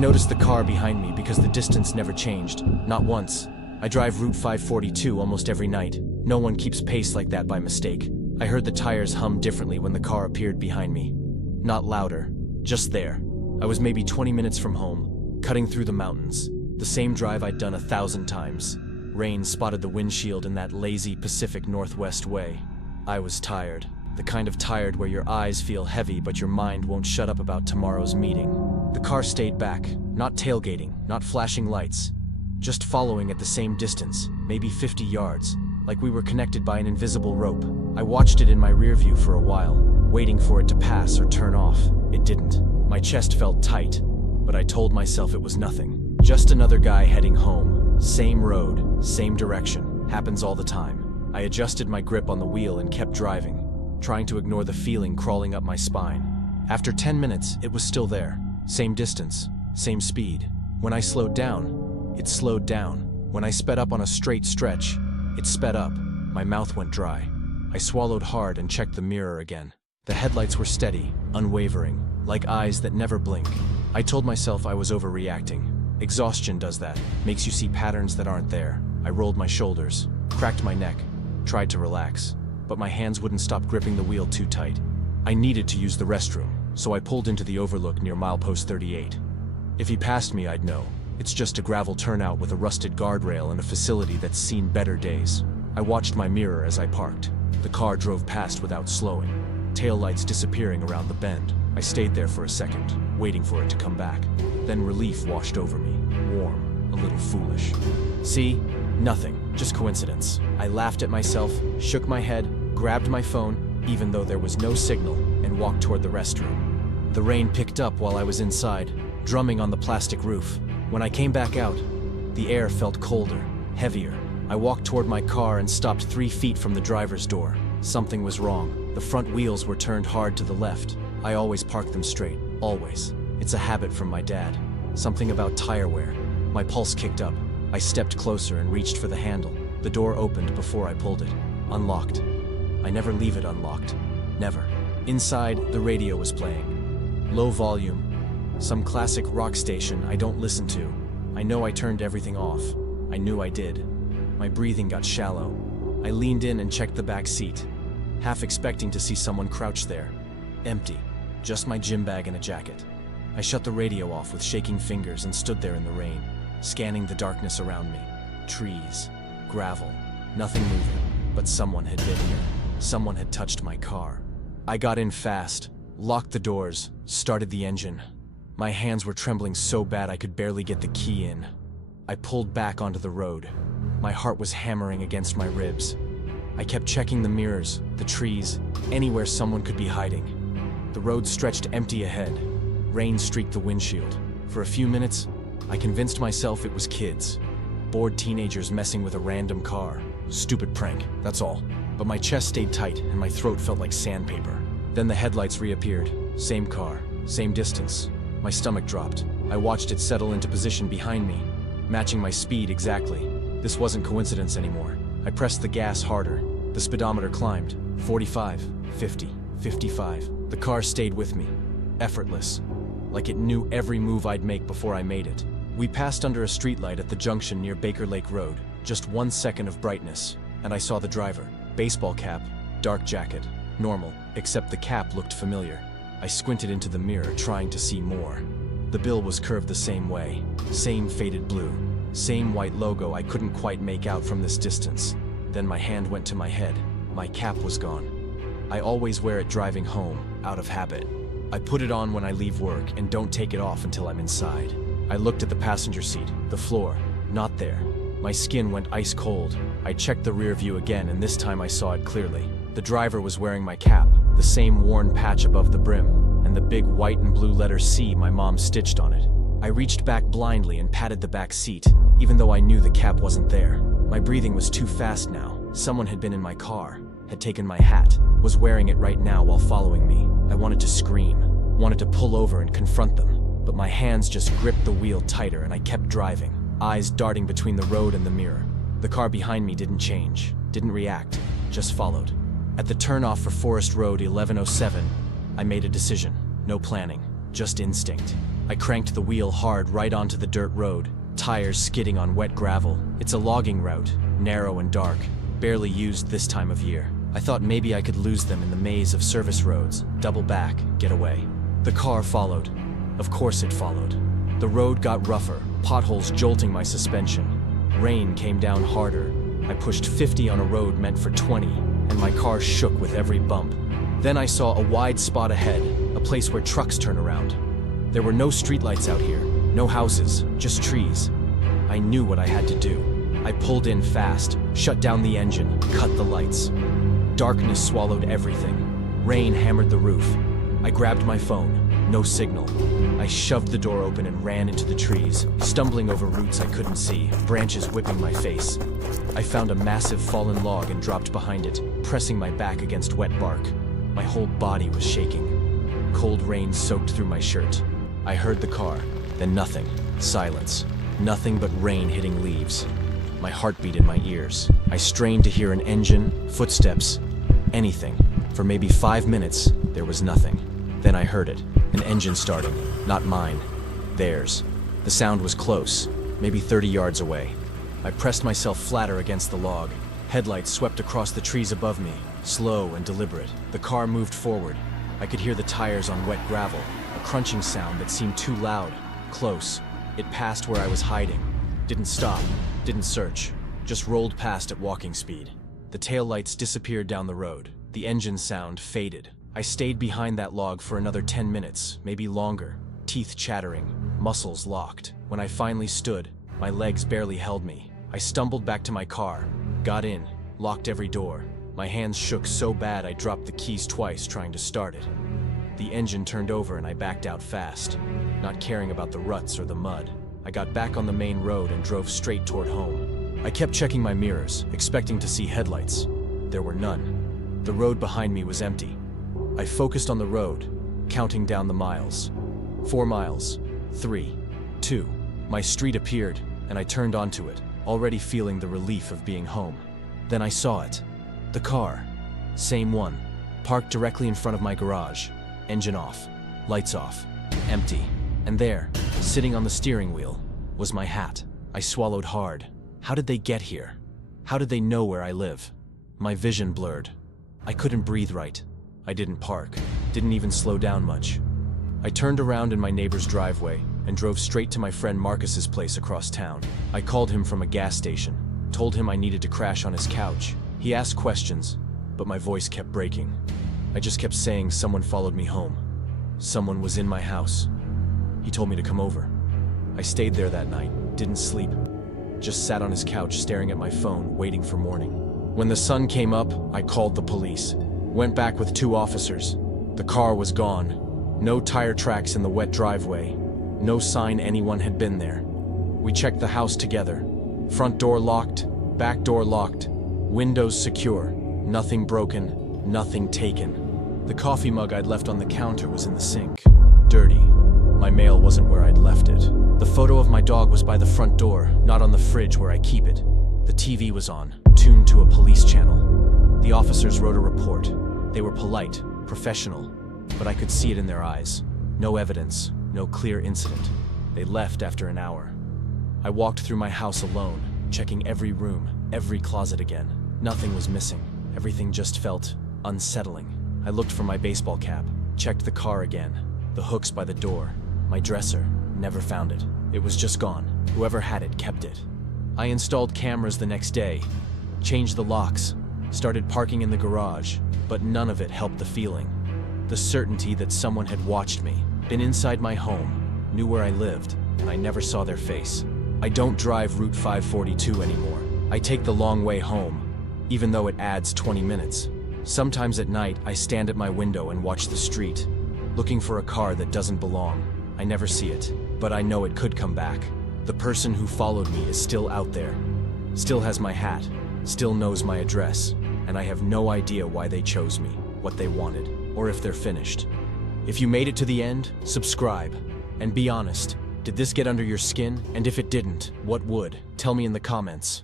noticed the car behind me because the distance never changed, not once. I drive Route 542 almost every night. No one keeps pace like that by mistake. I heard the tires hum differently when the car appeared behind me. Not louder, just there. I was maybe 20 minutes from home, cutting through the mountains. The same drive I'd done 1,000 times. Rain spotted the windshield in that lazy Pacific Northwest way. I was tired. The kind of tired where your eyes feel heavy but your mind won't shut up about tomorrow's meeting. The car stayed back, not tailgating, not flashing lights. Just following at the same distance, maybe 50 yards, like we were connected by an invisible rope. I watched it in my rear view for a while, waiting for it to pass or turn off. It didn't. My chest felt tight, but I told myself it was nothing. Just another guy heading home. Same road, same direction. Happens all the time. I adjusted my grip on the wheel and kept driving, trying to ignore the feeling crawling up my spine. After 10 minutes, it was still there. Same distance, same speed. When I slowed down, it slowed down. When I sped up on a straight stretch, it sped up. My mouth went dry. I swallowed hard and checked the mirror again. The headlights were steady, unwavering, like eyes that never blink. I told myself I was overreacting. Exhaustion does that, makes you see patterns that aren't there. I rolled my shoulders, cracked my neck, tried to relax, but my hands wouldn't stop gripping the wheel too tight. I needed to use the restroom, so I pulled into the overlook near milepost 38. If he passed me, I'd know. It's just a gravel turnout with a rusted guardrail and a facility that's seen better days. I watched my mirror as I parked. The car drove past without slowing, taillights disappearing around the bend. I stayed there for a second, waiting for it to come back. Then relief washed over me, warm, a little foolish. See? Nothing, just coincidence. I laughed at myself, shook my head, grabbed my phone, even though there was no signal, and walked toward the restroom. The rain picked up while I was inside, drumming on the plastic roof. When I came back out, the air felt colder, heavier. I walked toward my car and stopped 3 feet from the driver's door. Something was wrong. The front wheels were turned hard to the left. I always park them straight, always. It's a habit from my dad. Something about tire wear. My pulse kicked up. I stepped closer and reached for the handle. The door opened before I pulled it. Unlocked. I never leave it unlocked. Never. Inside, the radio was playing. Low volume. Some classic rock station I don't listen to. I know I turned everything off. I knew I did. My breathing got shallow. I leaned in and checked the back seat, half expecting to see someone crouched there. Empty. Just my gym bag and a jacket. I shut the radio off with shaking fingers and stood there in the rain, scanning the darkness around me. Trees, gravel, nothing moving, but someone had been here. Someone had touched my car. I got in fast, locked the doors, started the engine. My hands were trembling so bad I could barely get the key in. I pulled back onto the road. My heart was hammering against my ribs. I kept checking the mirrors, the trees, anywhere someone could be hiding. The road stretched empty ahead. Rain streaked the windshield. For a few minutes, I convinced myself it was kids. Bored teenagers messing with a random car. Stupid prank, that's all. But my chest stayed tight and my throat felt like sandpaper. Then the headlights reappeared. Same car, same distance. My stomach dropped. I watched it settle into position behind me, matching my speed exactly. This wasn't coincidence anymore. I pressed the gas harder. The speedometer climbed. 45, 50, 55. The car stayed with me. Effortless. Like it knew every move I'd make before I made it. We passed under a streetlight at the junction near Baker Lake Road. Just 1 second of brightness, and I saw the driver. Baseball cap, dark jacket. Normal, except the cap looked familiar. I squinted into the mirror, trying to see more. The bill was curved the same way. Same faded blue. Same white logo I couldn't quite make out from this distance. Then my hand went to my head. My cap was gone. I always wear it driving home, out of habit. I put it on when I leave work and don't take it off until I'm inside. I looked at the passenger seat, the floor, not there. My skin went ice cold. I checked the rear view again and this time I saw it clearly. The driver was wearing my cap, the same worn patch above the brim, and the big white and blue letter C my mom stitched on it. I reached back blindly and patted the back seat, even though I knew the cap wasn't there. My breathing was too fast now. Someone had been in my car, had taken my hat, was wearing it right now while following me. I wanted to scream, wanted to pull over and confront them, but my hands just gripped the wheel tighter and I kept driving, eyes darting between the road and the mirror. The car behind me didn't change, didn't react, just followed. At the turnoff for Forest Road 1107, I made a decision. No planning, just instinct. I cranked the wheel hard right onto the dirt road, tires skidding on wet gravel. It's a logging route, narrow and dark, barely used this time of year. I thought maybe I could lose them in the maze of service roads, double back, get away. The car followed. Of course it followed. The road got rougher, potholes jolting my suspension. Rain came down harder. I pushed 50 on a road meant for 20, and my car shook with every bump. Then I saw a wide spot ahead, a place where trucks turn around. There were no streetlights out here, no houses, just trees. I knew what I had to do. I pulled in fast, shut down the engine, cut the lights. Darkness swallowed everything. Rain hammered the roof. I grabbed my phone. No signal. I shoved the door open and ran into the trees, stumbling over roots I couldn't see, branches whipping my face. I found a massive fallen log and dropped behind it, pressing my back against wet bark. My whole body was shaking. Cold rain soaked through my shirt. I heard the car, then nothing. Silence. Nothing but rain hitting leaves. My heart beat in my ears. I strained to hear an engine, footsteps, anything. For maybe 5 minutes, there was nothing. Then I heard it. An engine starting. Not mine. Theirs. The sound was close, maybe 30 yards away. I pressed myself flatter against the log. Headlights swept across the trees above me, slow and deliberate. The car moved forward. I could hear the tires on wet gravel, a crunching sound that seemed too loud, close. It passed where I was hiding. Didn't stop, didn't search, just rolled past at walking speed. The taillights disappeared down the road. The engine sound faded. I stayed behind that log for another 10 minutes, maybe longer, teeth chattering, muscles locked. When I finally stood, my legs barely held me. I stumbled back to my car, got in, locked every door. My hands shook so bad I dropped the keys twice trying to start it. The engine turned over and I backed out fast, not caring about the ruts or the mud. I got back on the main road and drove straight toward home. I kept checking my mirrors, expecting to see headlights. There were none. The road behind me was empty. I focused on the road, counting down the miles. 4 miles, 3, 2. My street appeared, and I turned onto it, already feeling the relief of being home. Then I saw it. The car. Same one. Parked directly in front of my garage. Engine off. Lights off. Empty. And there, sitting on the steering wheel, was my hat. I swallowed hard. How did they get here? How did they know where I live? My vision blurred. I couldn't breathe right. I didn't park. Didn't even slow down much. I turned around in my neighbor's driveway and drove straight to my friend Marcus's place across town. I called him from a gas station, told him I needed to crash on his couch. He asked questions, but my voice kept breaking. I just kept saying someone followed me home. Someone was in my house. He told me to come over. I stayed there that night, didn't sleep. Just sat on his couch staring at my phone, waiting for morning. When the sun came up, I called the police. Went back with 2 officers. The car was gone. No tire tracks in the wet driveway. No sign anyone had been there. We checked the house together. Front door locked, back door locked, windows secure. Nothing broken, nothing taken. The coffee mug I'd left on the counter was in the sink. Dirty. My mail wasn't where I'd left it. The photo of my dog was by the front door, not on the fridge where I keep it. The TV was on, tuned to a police channel. The officers wrote a report. They were polite, professional, but I could see it in their eyes. No evidence, no clear incident. They left after an hour. I walked through my house alone, checking every room, every closet again. Nothing was missing. Everything just felt unsettling. I looked for my baseball cap, checked the car again, the hooks by the door, my dresser, never found it. It was just gone. Whoever had it kept it. I installed cameras the next day, changed the locks, started parking in the garage, but none of it helped the feeling. The certainty that someone had watched me, been inside my home, knew where I lived, and I never saw their face. I don't drive Route 542 anymore. I take the long way home, even though it adds 20 minutes. Sometimes at night, I stand at my window and watch the street, looking for a car that doesn't belong. I never see it, but I know it could come back. The person who followed me is still out there, still has my hat, still knows my address, and I have no idea why they chose me, what they wanted, or if they're finished. If you made it to the end, subscribe, and be honest. Did this get under your skin? And if it didn't, what would? Tell me in the comments.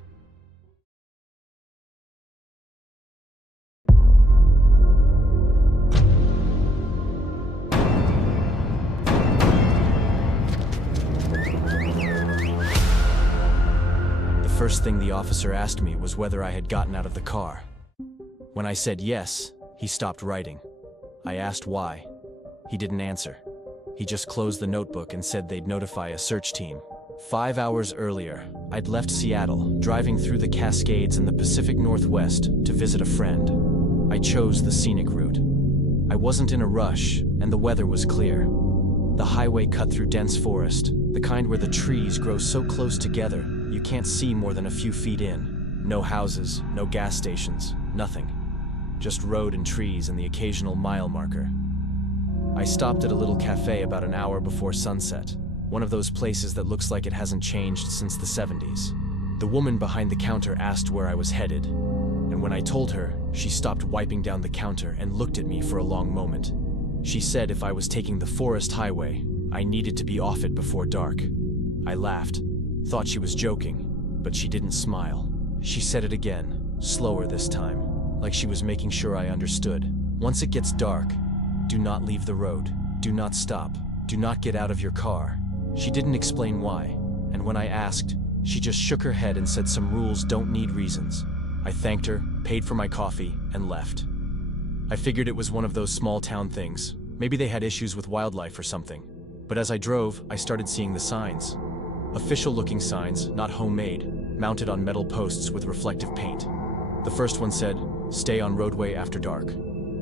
first thing the officer asked me was whether I had gotten out of the car. When I said yes, he stopped writing. I asked why. He didn't answer. He just closed the notebook and said they'd notify a search team. 5 hours earlier, I'd left Seattle, driving through the Cascades in the Pacific Northwest to visit a friend. I chose the scenic route. I wasn't in a rush, and the weather was clear. The highway cut through dense forest, the kind where the trees grow so close together you can't see more than a few feet in. No houses, no gas stations, nothing. Just road and trees and the occasional mile marker. I stopped at a little cafe about an hour before sunset, one of those places that looks like it hasn't changed since the 70s. The woman behind the counter asked where I was headed, and when I told her, she stopped wiping down the counter and looked at me for a long moment. She said if I was taking the forest highway, I needed to be off it before dark. I laughed, thought she was joking, but she didn't smile. She said it again, slower this time, like she was making sure I understood. Once it gets dark, do not leave the road, do not stop, do not get out of your car. She didn't explain why, and when I asked, she just shook her head and said some rules don't need reasons. I thanked her, paid for my coffee, and left. I figured it was one of those small town things. Maybe they had issues with wildlife or something. But as I drove, I started seeing the signs. Official-looking signs, not homemade, mounted on metal posts with reflective paint. The first one said, "Stay on roadway after dark."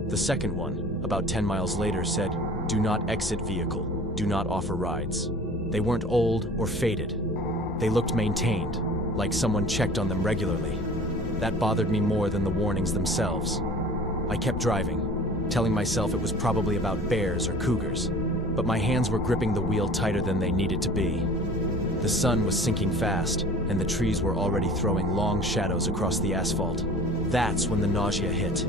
The second one, about 10 miles later, said, "Do not exit vehicle, do not offer rides." They weren't old or faded. They looked maintained, like someone checked on them regularly. That bothered me more than the warnings themselves. I kept driving, telling myself it was probably about bears or cougars, but my hands were gripping the wheel tighter than they needed to be. The sun was sinking fast, and the trees were already throwing long shadows across the asphalt. That's when the nausea hit.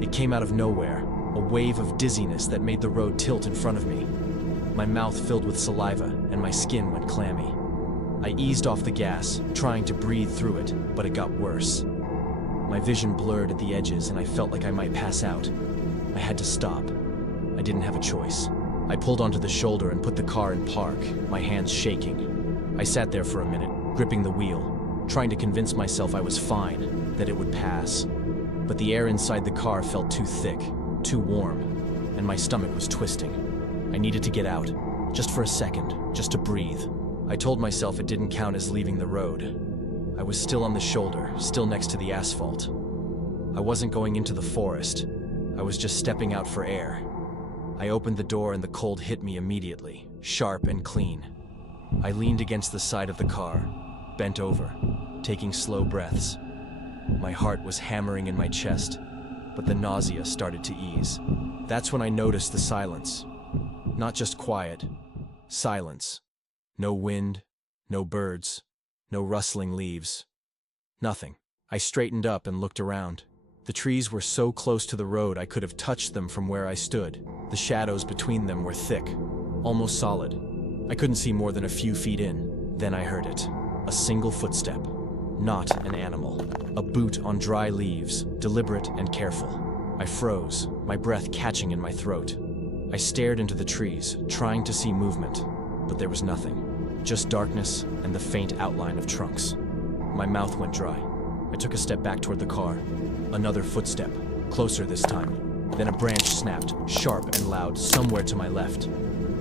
It came out of nowhere, a wave of dizziness that made the road tilt in front of me. My mouth filled with saliva, and my skin went clammy. I eased off the gas, trying to breathe through it, but it got worse. My vision blurred at the edges, and I felt like I might pass out. I had to stop. I didn't have a choice. I pulled onto the shoulder and put the car in park, my hands shaking. I sat there for a minute, gripping the wheel, trying to convince myself I was fine, that it would pass. But the air inside the car felt too thick, too warm, and my stomach was twisting. I needed to get out, just for a second, just to breathe. I told myself it didn't count as leaving the road. I was still on the shoulder, still next to the asphalt. I wasn't going into the forest. I was just stepping out for air. I opened the door and the cold hit me immediately, sharp and clean. I leaned against the side of the car, bent over, taking slow breaths. My heart was hammering in my chest, but the nausea started to ease. That's when I noticed the silence. Not just quiet, silence. No wind, no birds, no rustling leaves. Nothing. I straightened up and looked around. The trees were so close to the road I could have touched them from where I stood. The shadows between them were thick, almost solid. I couldn't see more than a few feet in. Then I heard it. A single footstep. Not an animal. A boot on dry leaves, deliberate and careful. I froze, my breath catching in my throat. I stared into the trees, trying to see movement, but there was nothing. Just darkness and the faint outline of trunks. My mouth went dry. I took a step back toward the car. Another footstep, closer this time. Then a branch snapped, sharp and loud, somewhere to my left.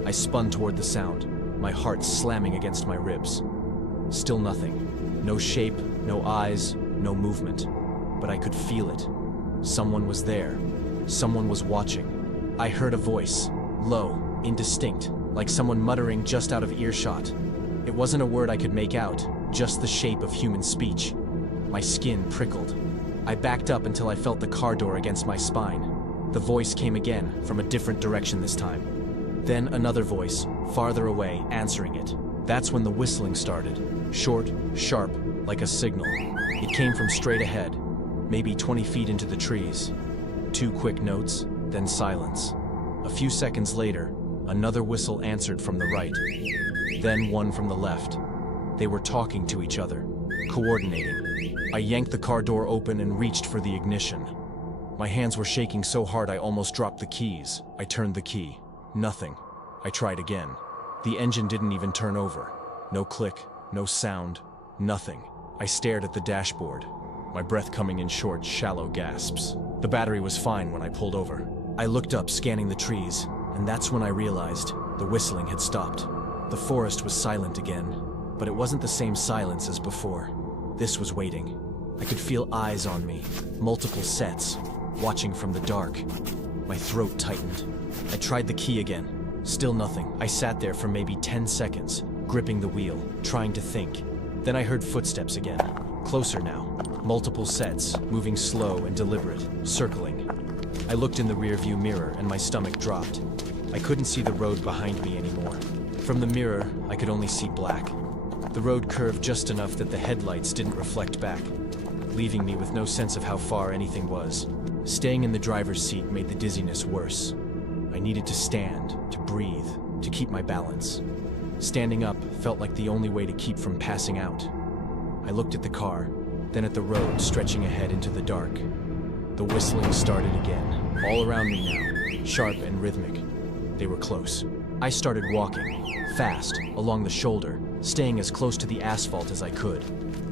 I spun toward the sound, my heart slamming against my ribs. Still nothing. No shape, no eyes, no movement. But I could feel it. Someone was there. Someone was watching. I heard a voice, low, indistinct, like someone muttering just out of earshot. It wasn't a word I could make out, just the shape of human speech. My skin prickled. I backed up until I felt the car door against my spine. The voice came again, from a different direction this time. Then another voice, farther away, answering it. That's when the whistling started. Short, sharp, like a signal. It came from straight ahead, maybe 20 feet into the trees. 2 quick notes, then silence. A few seconds later, another whistle answered from the right. Then one from the left. They were talking to each other, coordinating. I yanked the car door open and reached for the ignition. My hands were shaking so hard I almost dropped the keys. I turned the key. Nothing. I tried again. The engine didn't even turn over. No click, no sound, nothing. I stared at the dashboard, my breath coming in short, shallow gasps. The battery was fine when I pulled over. I looked up, scanning the trees, and that's when I realized the whistling had stopped. The forest was silent again, but it wasn't the same silence as before. This was waiting. I could feel eyes on me, multiple sets, watching from the dark. My throat tightened. I tried the key again. Still nothing. I sat there for maybe 10 seconds, gripping the wheel, trying to think. Then I heard footsteps again. Closer now. Multiple sets, moving slow and deliberate, circling. I looked in the rearview mirror and my stomach dropped. I couldn't see the road behind me anymore. From the mirror, I could only see black. The road curved just enough that the headlights didn't reflect back, leaving me with no sense of how far anything was. Staying in the driver's seat made the dizziness worse. I needed to stand, to breathe, to keep my balance. Standing up felt like the only way to keep from passing out. I looked at the car, then at the road stretching ahead into the dark. The whistling started again, all around me now, sharp and rhythmic. They were close. I started walking, fast, along the shoulder, staying as close to the asphalt as I could.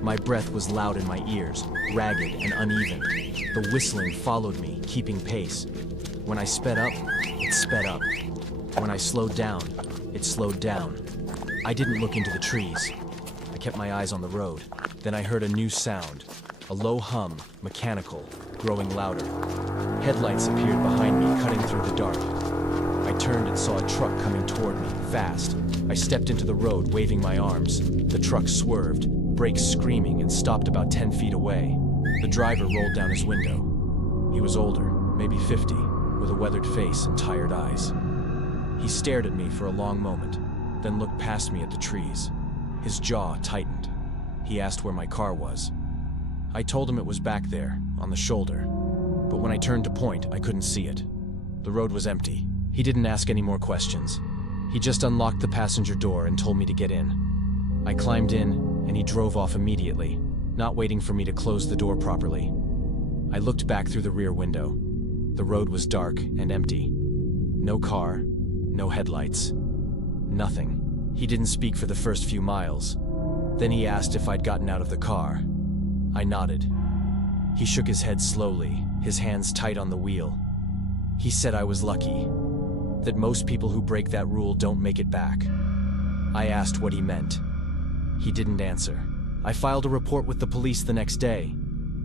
My breath was loud in my ears, ragged and uneven. The whistling followed me, keeping pace. When I sped up, it sped up. When I slowed down, it slowed down. I didn't look into the trees. I kept my eyes on the road. Then I heard a new sound, a low hum, mechanical, growing louder. Headlights appeared behind me, cutting through the dark. I turned and saw a truck coming toward me, fast. I stepped into the road, waving my arms. The truck swerved, brakes screaming, and stopped about 10 feet away. The driver rolled down his window. He was older, maybe 50, with a weathered face and tired eyes. He stared at me for a long moment, then looked past me at the trees. His jaw tightened. He asked where my car was. I told him it was back there, on the shoulder. But when I turned to point, I couldn't see it. The road was empty. He didn't ask any more questions. He just unlocked the passenger door and told me to get in. I climbed in, and he drove off immediately, not waiting for me to close the door properly. I looked back through the rear window. The road was dark and empty. No car, no headlights, nothing. He didn't speak for the first few miles. Then he asked if I'd gotten out of the car. I nodded. He shook his head slowly, his hands tight on the wheel. He said I was lucky, that most people who break that rule don't make it back. I asked what he meant. He didn't answer. I filed a report with the police the next day.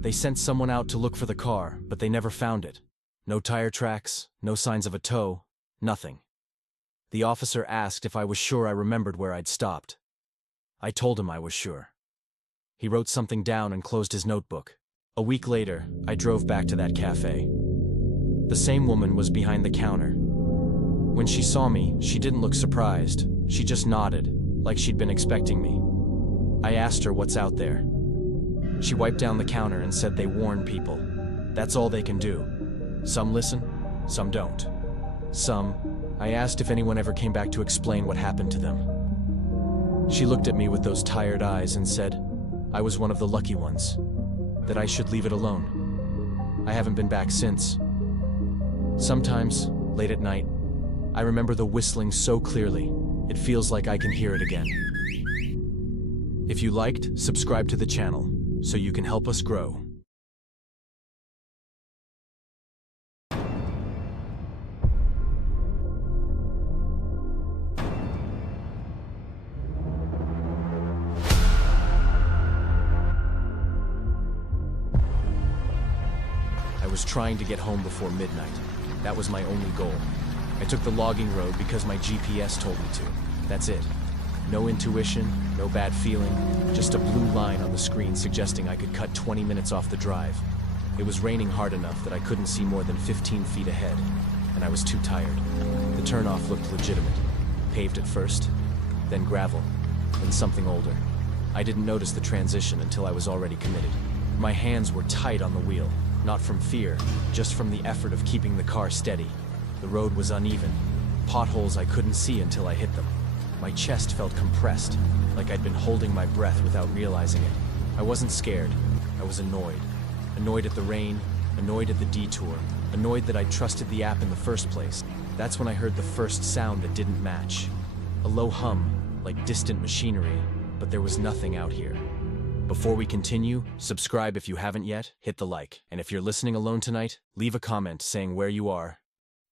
They sent someone out to look for the car, but they never found it. No tire tracks, no signs of a tow, nothing. The officer asked if I was sure I remembered where I'd stopped. I told him I was sure. He wrote something down and closed his notebook. A week later, I drove back to that cafe. The same woman was behind the counter. When she saw me, she didn't look surprised. She just nodded, like she'd been expecting me. I asked her what's out there. She wiped down the counter and said they warn people. That's all they can do. Some listen, some don't. I asked if anyone ever came back to explain what happened to them. She looked at me with those tired eyes and said, I was one of the lucky ones, that I should leave it alone. I haven't been back since. Sometimes, late at night, I remember the whistling so clearly, it feels like I can hear it again. If you liked, subscribe to the channel, so you can help us grow. I was trying to get home before midnight. That was my only goal. I took the logging road because my GPS told me to. That's it. No intuition, no bad feeling, just a blue line on the screen suggesting I could cut 20 minutes off the drive. It was raining hard enough that I couldn't see more than 15 feet ahead, and I was too tired. The turnoff looked legitimate. Paved at first, then gravel, then something older. I didn't notice the transition until I was already committed. My hands were tight on the wheel. Not from fear, just from the effort of keeping the car steady. The road was uneven. Potholes I couldn't see until I hit them. My chest felt compressed, like I'd been holding my breath without realizing it. I wasn't scared. I was annoyed. Annoyed at the rain, annoyed at the detour, annoyed that I'd trusted the app in the first place. That's when I heard the first sound that didn't match. A low hum, like distant machinery, but there was nothing out here. Before we continue, subscribe if you haven't yet, hit the like, and if you're listening alone tonight, leave a comment saying where you are.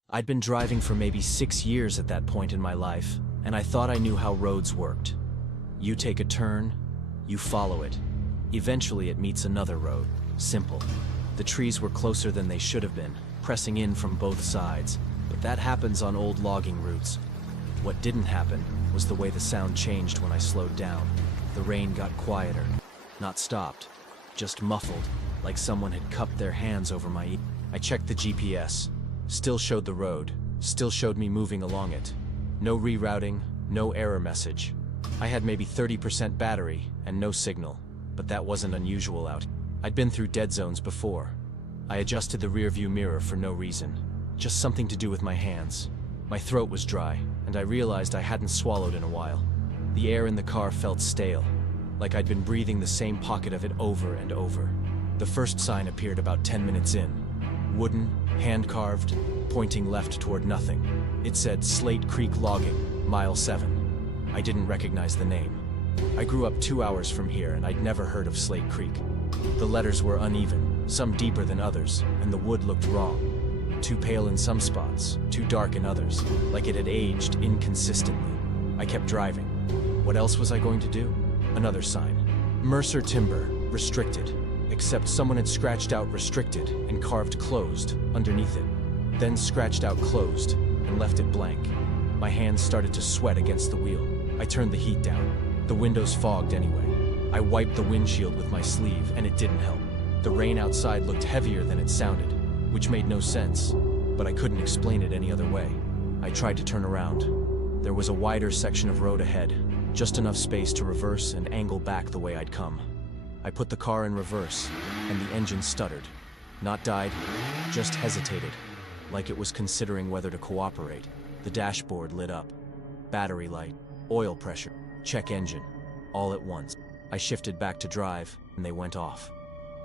I'd been driving for maybe 6 years at that point in my life, and I thought I knew how roads worked. You take a turn, you follow it. Eventually it meets another road. Simple. The trees were closer than they should have been, pressing in from both sides, but that happens on old logging routes. What didn't happen was the way the sound changed when I slowed down. The rain got quieter. Not stopped, just muffled, like someone had cupped their hands over my ear. I checked the GPS. Still showed the road, still showed me moving along it. No rerouting, no error message. I had maybe 30% battery and no signal, but that wasn't unusual out. I'd been through dead zones before. I adjusted the rearview mirror for no reason, just something to do with my hands. My throat was dry, and I realized I hadn't swallowed in a while. The air in the car felt stale, like I'd been breathing the same pocket of it over and over. The first sign appeared about 10 minutes in. Wooden, hand-carved, pointing left toward nothing. It said Slate Creek Logging, Mile 7. I didn't recognize the name. I grew up 2 hours from here and I'd never heard of Slate Creek. The letters were uneven, some deeper than others, and the wood looked wrong. Too pale in some spots, too dark in others, like it had aged inconsistently. I kept driving. What else was I going to do? Another sign. Mercer Timber, restricted. Except someone had scratched out restricted and carved closed underneath it. Then scratched out closed and left it blank. My hands started to sweat against the wheel. I turned the heat down. The windows fogged anyway. I wiped the windshield with my sleeve and it didn't help. The rain outside looked heavier than it sounded, which made no sense, but I couldn't explain it any other way. I tried to turn around. There was a wider section of road ahead, just enough space to reverse and angle back the way I'd come. I put the car in reverse, and the engine stuttered. Not died, just hesitated, like it was considering whether to cooperate. The dashboard lit up. Battery light, oil pressure, check engine, all at once. I shifted back to drive, and they went off.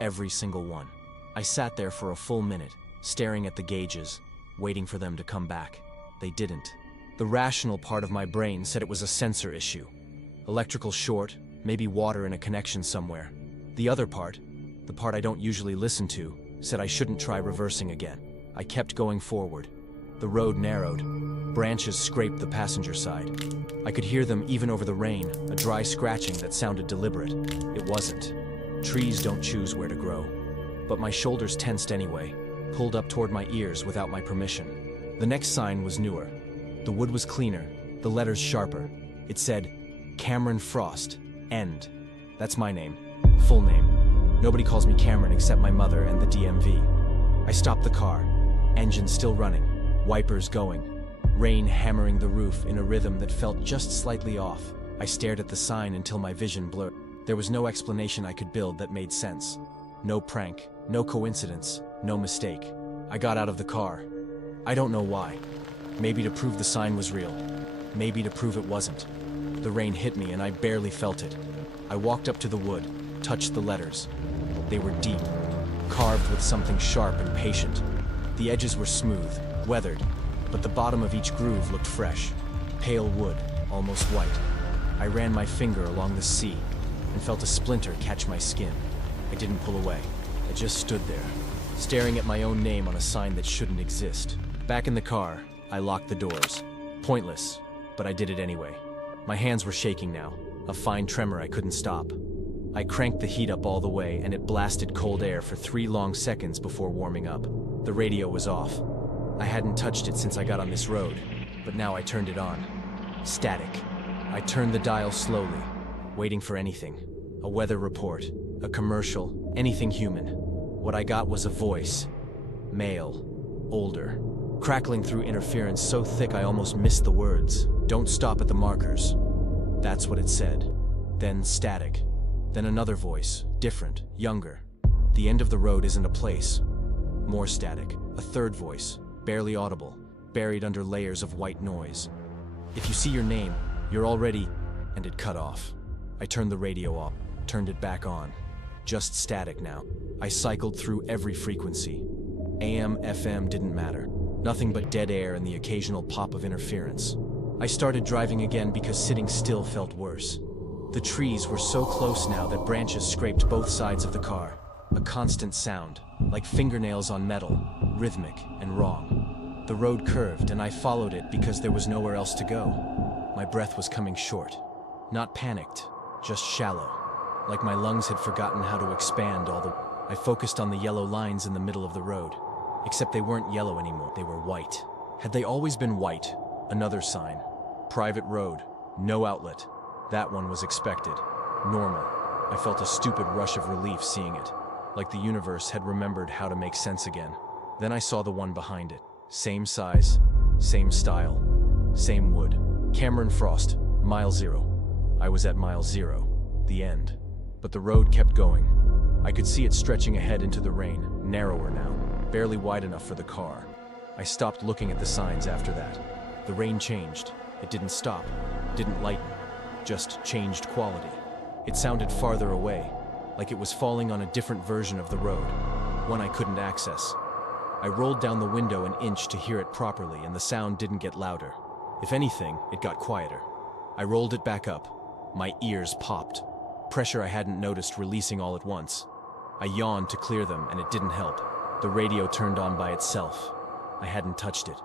Every single one. I sat there for a full minute, staring at the gauges, waiting for them to come back. They didn't. The rational part of my brain said it was a sensor issue. Electrical short, maybe water in a connection somewhere. The other part, the part I don't usually listen to, said I shouldn't try reversing again. I kept going forward. The road narrowed. Branches scraped the passenger side. I could hear them even over the rain, a dry scratching that sounded deliberate. It wasn't. Trees don't choose where to grow. But my shoulders tensed anyway, pulled up toward my ears without my permission. The next sign was newer. The wood was cleaner, the letters sharper. It said, Cameron Frost, End. That's my name. Full name. Nobody calls me Cameron except my mother and the DMV. I stopped the car. Engine still running. Wipers going. Rain hammering the roof in a rhythm that felt just slightly off. I stared at the sign until my vision blurred. There was no explanation I could build that made sense. No prank, no coincidence, no mistake. I got out of the car. I don't know why. Maybe to prove the sign was real. Maybe to prove it wasn't. The rain hit me and I barely felt it. I walked up to the wood, touched the letters. They were deep, carved with something sharp and patient. The edges were smooth, weathered, but the bottom of each groove looked fresh. Pale wood, almost white. I ran my finger along the C and felt a splinter catch my skin. I didn't pull away. I just stood there, staring at my own name on a sign that shouldn't exist. Back in the car, I locked the doors. Pointless, but I did it anyway. My hands were shaking now, a fine tremor I couldn't stop. I cranked the heat up all the way and it blasted cold air for 3 long seconds before warming up. The radio was off. I hadn't touched it since I got on this road, but now I turned it on. Static. I turned the dial slowly, waiting for anything. A weather report, a commercial, anything human. What I got was a voice. Male. Older. Crackling through interference so thick I almost missed the words. Don't stop at the markers. That's what it said. Then static. Then another voice, different, younger. The end of the road isn't a place. More static. A third voice, barely audible, buried under layers of white noise. If you see your name, you're already... And it cut off. I turned the radio off, turned it back on. Just static now. I cycled through every frequency. AM, FM didn't matter. Nothing but dead air and the occasional pop of interference. I started driving again because sitting still felt worse. The trees were so close now that branches scraped both sides of the car. A constant sound, like fingernails on metal, rhythmic and wrong. The road curved and I followed it because there was nowhere else to go. My breath was coming short. Not panicked, just shallow. Like my lungs had forgotten how to expand I focused on the yellow lines in the middle of the road. Except they weren't yellow anymore, they were white. Had they always been white? Another sign. Private road, no outlet. That one was expected. Normal. I felt a stupid rush of relief seeing it. Like the universe had remembered how to make sense again. Then I saw the one behind it. Same size, same style, same wood. Cameron Frost, mile 0. I was at mile 0, the end. But the road kept going. I could see it stretching ahead into the rain, narrower now, barely wide enough for the car. I stopped looking at the signs after that. The rain changed. It didn't stop, didn't lighten, just changed quality. It sounded farther away, like it was falling on a different version of the road, one I couldn't access. I rolled down the window an inch to hear it properly, and the sound didn't get louder. If anything, it got quieter. I rolled it back up. My ears popped. Pressure I hadn't noticed releasing all at once. I yawned to clear them, and it didn't help. The radio turned on by itself. I hadn't touched it.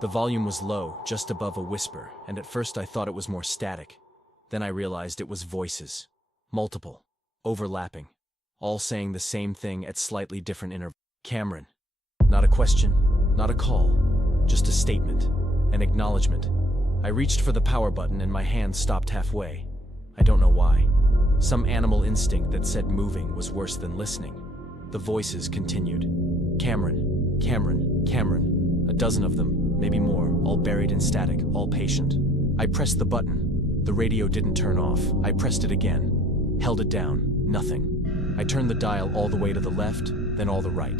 The volume was low, just above a whisper, and at first I thought it was more static. Then I realized it was voices. Multiple. Overlapping. All saying the same thing at slightly different intervals. Cameron. Not a question, not a call. Just a statement. An acknowledgement. I reached for the power button and my hand stopped halfway. I don't know why. Some animal instinct that said moving was worse than listening. The voices continued. Cameron, Cameron, Cameron. A dozen of them, maybe more, all buried in static, all patient. I pressed the button. The radio didn't turn off. I pressed it again. Held it down. Nothing. I turned the dial all the way to the left, then all the right.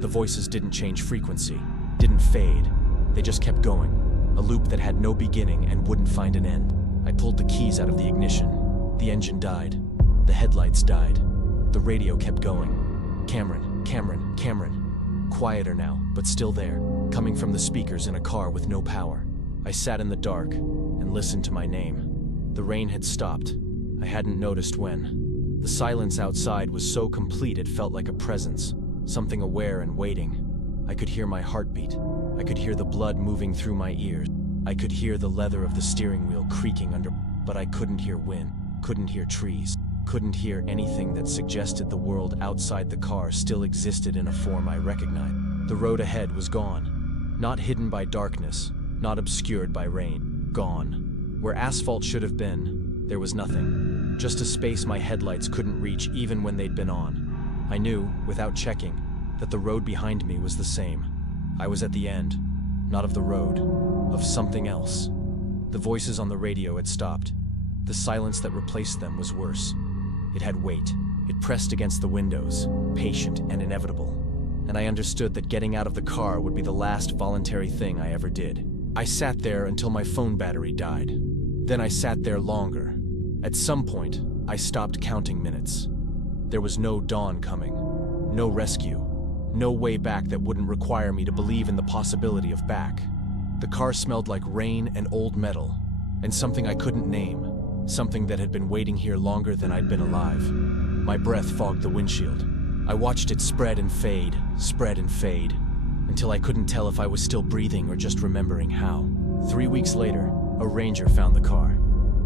The voices didn't change frequency, didn't fade. They just kept going. A loop that had no beginning and wouldn't find an end. I pulled the keys out of the ignition. The engine died. The headlights died. The radio kept going. Cameron, Cameron, Cameron. Quieter now, but still there, coming from the speakers in a car with no power. I sat in the dark and listened to my name. The rain had stopped. I hadn't noticed when. The silence outside was so complete it felt like a presence, something aware and waiting. I could hear my heartbeat. I could hear the blood moving through my ears. I could hear the leather of the steering wheel creaking under, but I couldn't hear wind, couldn't hear trees, couldn't hear anything that suggested the world outside the car still existed in a form I recognized. The road ahead was gone. Not hidden by darkness, not obscured by rain. Gone. Where asphalt should have been, there was nothing. Just a space my headlights couldn't reach even when they'd been on. I knew, without checking, that the road behind me was the same. I was at the end, not of the road, of something else. The voices on the radio had stopped. The silence that replaced them was worse. It had weight. It pressed against the windows, patient and inevitable. And I understood that getting out of the car would be the last voluntary thing I ever did. I sat there until my phone battery died. Then I sat there longer. At some point, I stopped counting minutes. There was no dawn coming, no rescue, no way back that wouldn't require me to believe in the possibility of back. The car smelled like rain and old metal, and something I couldn't name, something that had been waiting here longer than I'd been alive. My breath fogged the windshield. I watched it spread and fade, until I couldn't tell if I was still breathing or just remembering how. 3 weeks later, a ranger found the car.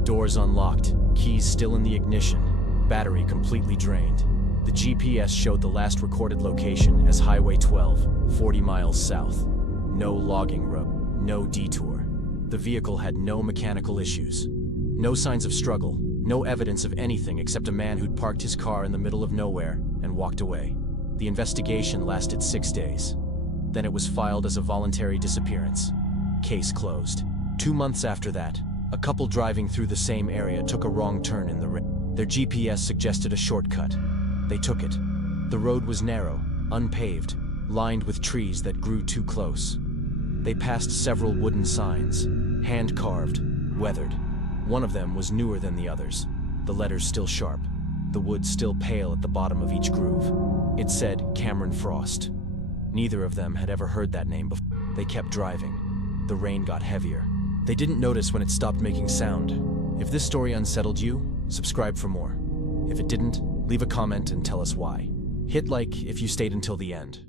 Doors unlocked, keys still in the ignition, battery completely drained. The GPS showed the last recorded location as Highway 12, 40 miles south. No logging road, no detour. The vehicle had no mechanical issues. No signs of struggle, no evidence of anything except a man who'd parked his car in the middle of nowhere and walked away. The investigation lasted 6 days. Then it was filed as a voluntary disappearance. Case closed. 2 months after that, a couple driving through the same area took a wrong turn in the rain. Their GPS suggested a shortcut. They took it. The road was narrow, unpaved, lined with trees that grew too close. They passed several wooden signs, hand-carved, weathered. One of them was newer than the others, the letters still sharp, the wood still pale at the bottom of each groove. It said Cameron Frost. Neither of them had ever heard that name before. They kept driving. The rain got heavier. They didn't notice when it stopped making sound. If this story unsettled you, Subscribe for more. If it didn't, leave a comment and tell us why. Hit like if you stayed until the end.